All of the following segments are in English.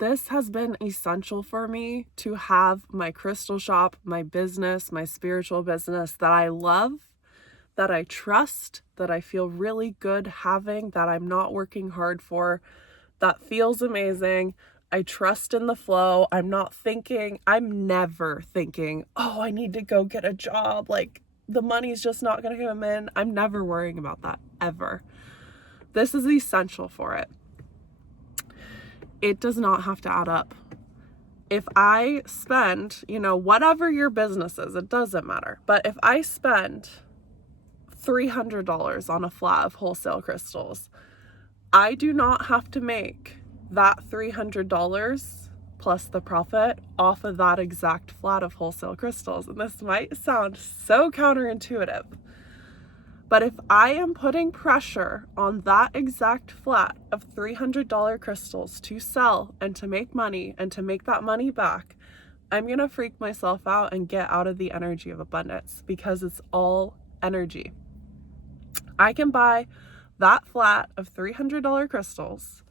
this has been essential for me to have my crystal shop, my business, my spiritual business that I love, that I trust, that I feel really good having, that I'm not working hard for, that feels amazing. I trust in the flow. I'm never thinking, oh, I need to go get a job. Like, the money's just not going to come in. I'm never worrying about that, ever. This is essential for it. It does not have to add up. If I spend, whatever your business is, it doesn't matter. But if I spend $300 on a flat of wholesale crystals, I do not have to make that $300 plus the profit off of that exact flat of wholesale crystals. And this might sound so counterintuitive, but if I am putting pressure on that exact flat of $300 crystals to sell and to make money and to make that money back, I'm going to freak myself out and get out of the energy of abundance, because it's all energy. I can buy that flat of $300 crystals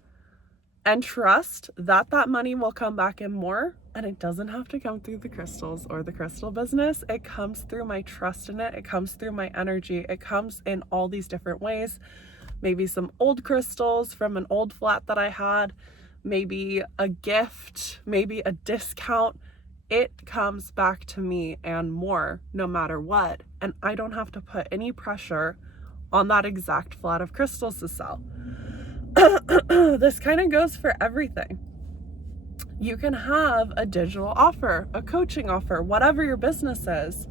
and trust that that money will come back in more, and it doesn't have to come through the crystals or the crystal business. It comes through my trust in it. It comes through my energy. It comes in all these different ways. Maybe some old crystals from an old flat that I had, maybe a gift, maybe a discount. It comes back to me and more, no matter what. And I don't have to put any pressure on that exact flat of crystals to sell. This kind of goes for everything. You can have a digital offer, a coaching offer, whatever your business is,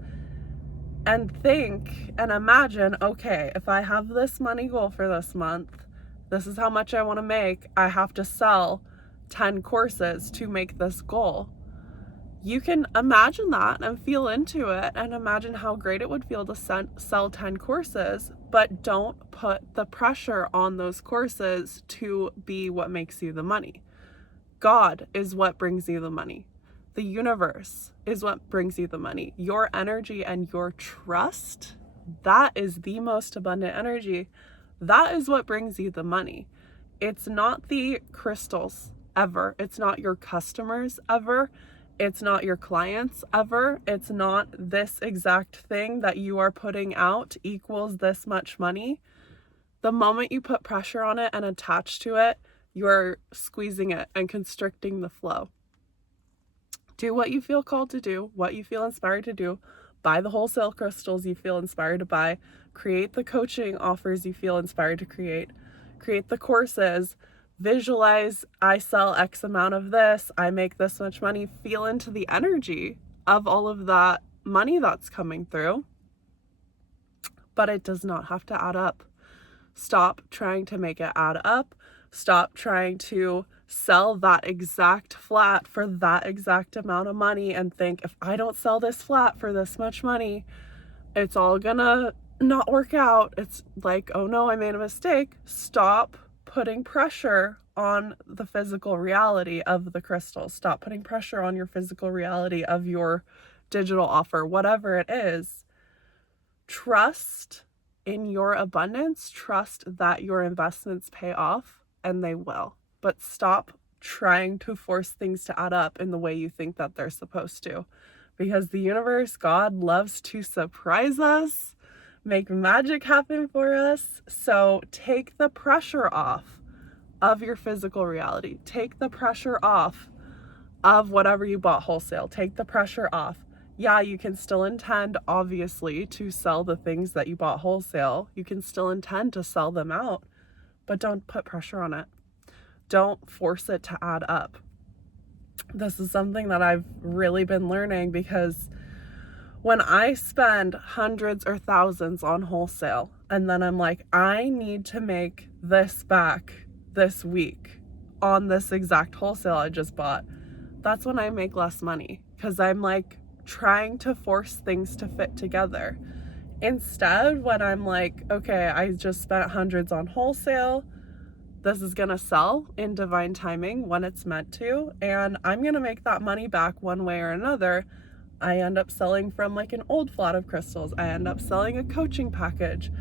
and think and imagine, okay, if I have this money goal for this month, this is how much I want to make. I have to sell 10 courses to make this goal. You can imagine that and feel into it and imagine how great it would feel to sell 10 courses, but don't put the pressure on those courses to be what makes you the money. God is what brings you the money. The universe is what brings you the money. Your energy and your trust, that is the most abundant energy. That is what brings you the money. It's not the crystals ever. It's not your customers ever. It's not your clients ever. It's not this exact thing that you are putting out equals this much money. The moment you put pressure on it and attach to it, you're squeezing it and constricting the flow. Do what you feel called to do, what you feel inspired to do. Buy the wholesale crystals you feel inspired to buy. Create the coaching offers you feel inspired to create. Create the courses. Visualize, I sell X amount of this, I make this much money. Feel into the energy of all of that money that's coming through. But it does not have to add up. Stop trying to make it add up. Stop trying to sell that exact flat for that exact amount of money and think, if I don't sell this flat for this much money, it's all gonna not work out. It's like, oh no, I made a mistake. Stop putting pressure on the physical reality of the crystals. Stop putting pressure on your physical reality of your digital offer, whatever it is. Trust in your abundance. Trust that your investments pay off, and they will. But stop trying to force things to add up in the way you think that they're supposed to. Because the universe, God, loves to surprise us, make magic happen for us. So take the pressure off of your physical reality. Take the pressure off of whatever you bought wholesale. Take the pressure off. Yeah, you can still intend, obviously, to sell the things that you bought wholesale. You can still intend to sell them out, but don't put pressure on it. Don't force it to add up. This is something that I've really been learning, because when I spend hundreds or thousands on wholesale, and then I'm like, I need to make this back this week on this exact wholesale I just bought, that's when I make less money, because I'm like trying to force things to fit together. Instead, when I'm like, okay, I just spent hundreds on wholesale, this is gonna sell in divine timing when it's meant to, and I'm gonna make that money back one way or another. I end up selling from like an old flat of crystals. I end up selling a coaching package.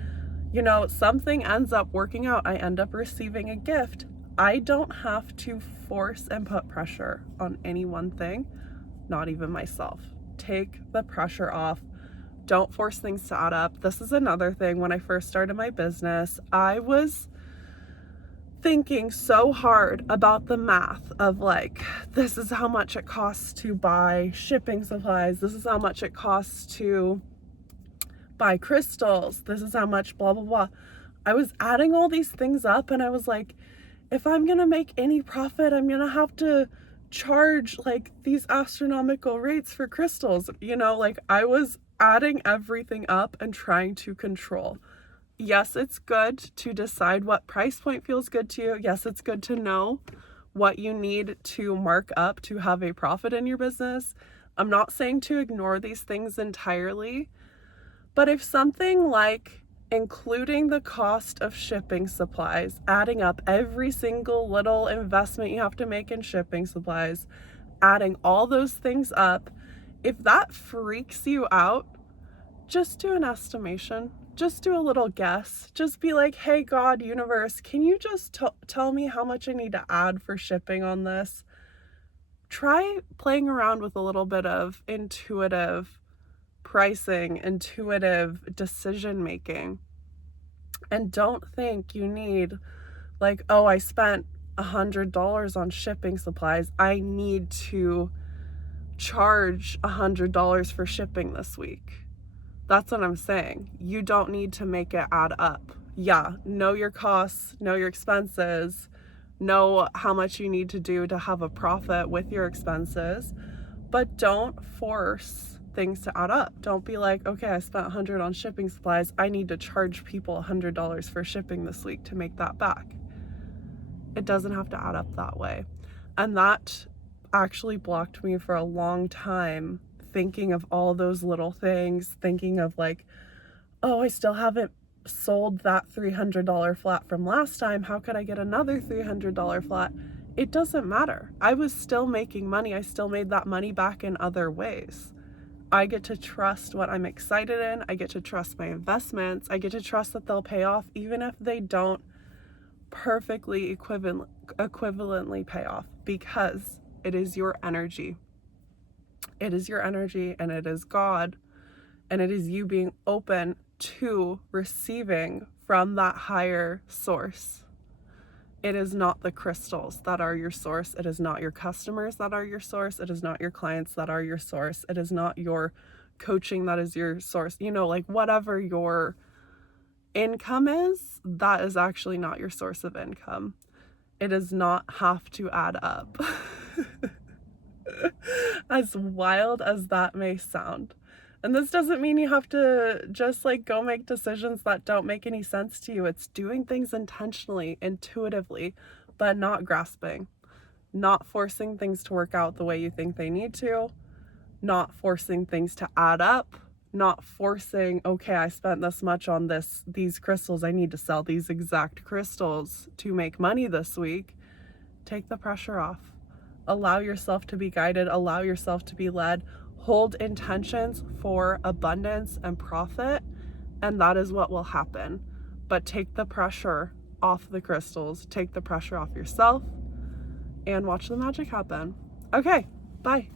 Something ends up working out. I end up receiving a gift. I don't have to force and put pressure on any one thing, not even myself. Take the pressure off. Don't force things to add up. This is another thing. When I first started my business, I was thinking so hard about the math of like, this is how much it costs to buy shipping supplies. This is how much it costs to buy crystals. This is how much blah, blah, blah. I was adding all these things up and I was like, if I'm going to make any profit, I'm going to have to charge like these astronomical rates for crystals. Like I was adding everything up and trying to control. Yes, it's good to decide what price point feels good to you. Yes, it's good to know what you need to mark up to have a profit in your business. I'm not saying to ignore these things entirely, but if something like including the cost of shipping supplies, adding up every single little investment you have to make in shipping supplies, adding all those things up, if that freaks you out, just do an estimation. Just do a little guess. Just be like, hey, God, universe, can you just tell me how much I need to add for shipping on this? Try playing around with a little bit of intuitive pricing, intuitive decision making. And don't think you need like, oh, I spent $100 on shipping supplies. I need to charge $100 for shipping this week. That's what I'm saying. You don't need to make it add up. Yeah, know your costs, know your expenses, know how much you need to do to have a profit with your expenses, but don't force things to add up. Don't be like, okay, I spent $100 on shipping supplies. I need to charge people $100 for shipping this week to make that back. It doesn't have to add up that way. And that actually blocked me for a long time, thinking of all those little things, thinking of like, oh, I still haven't sold that $300 flat from last time. How could I get another $300 flat? It doesn't matter. I was still making money. I still made that money back in other ways. I get to trust what I'm excited in. I get to trust my investments. I get to trust that they'll pay off, even if they don't perfectly equivalently pay off, because it is your energy. It is your energy, and it is God, and it is you being open to receiving from that higher source. It is not the crystals that are your source. It is not your customers that are your source. It is not your clients that are your source. It is not your coaching that is your source. Like whatever your income is, that is actually not your source of income. It does not have to add up. As wild as that may sound. And this doesn't mean you have to just like go make decisions that don't make any sense to you. It's doing things intentionally, intuitively, but not grasping, not forcing things to work out the way you think they need to, not forcing things to add up, not forcing, okay, I spent this much on these crystals. I need to sell these exact crystals to make money this week. Take the pressure off. Allow yourself to be guided. Allow yourself to be led. Hold intentions for abundance and profit, and that is what will happen. But take the pressure off the crystals. Take the pressure off yourself and watch the magic happen. Okay, bye.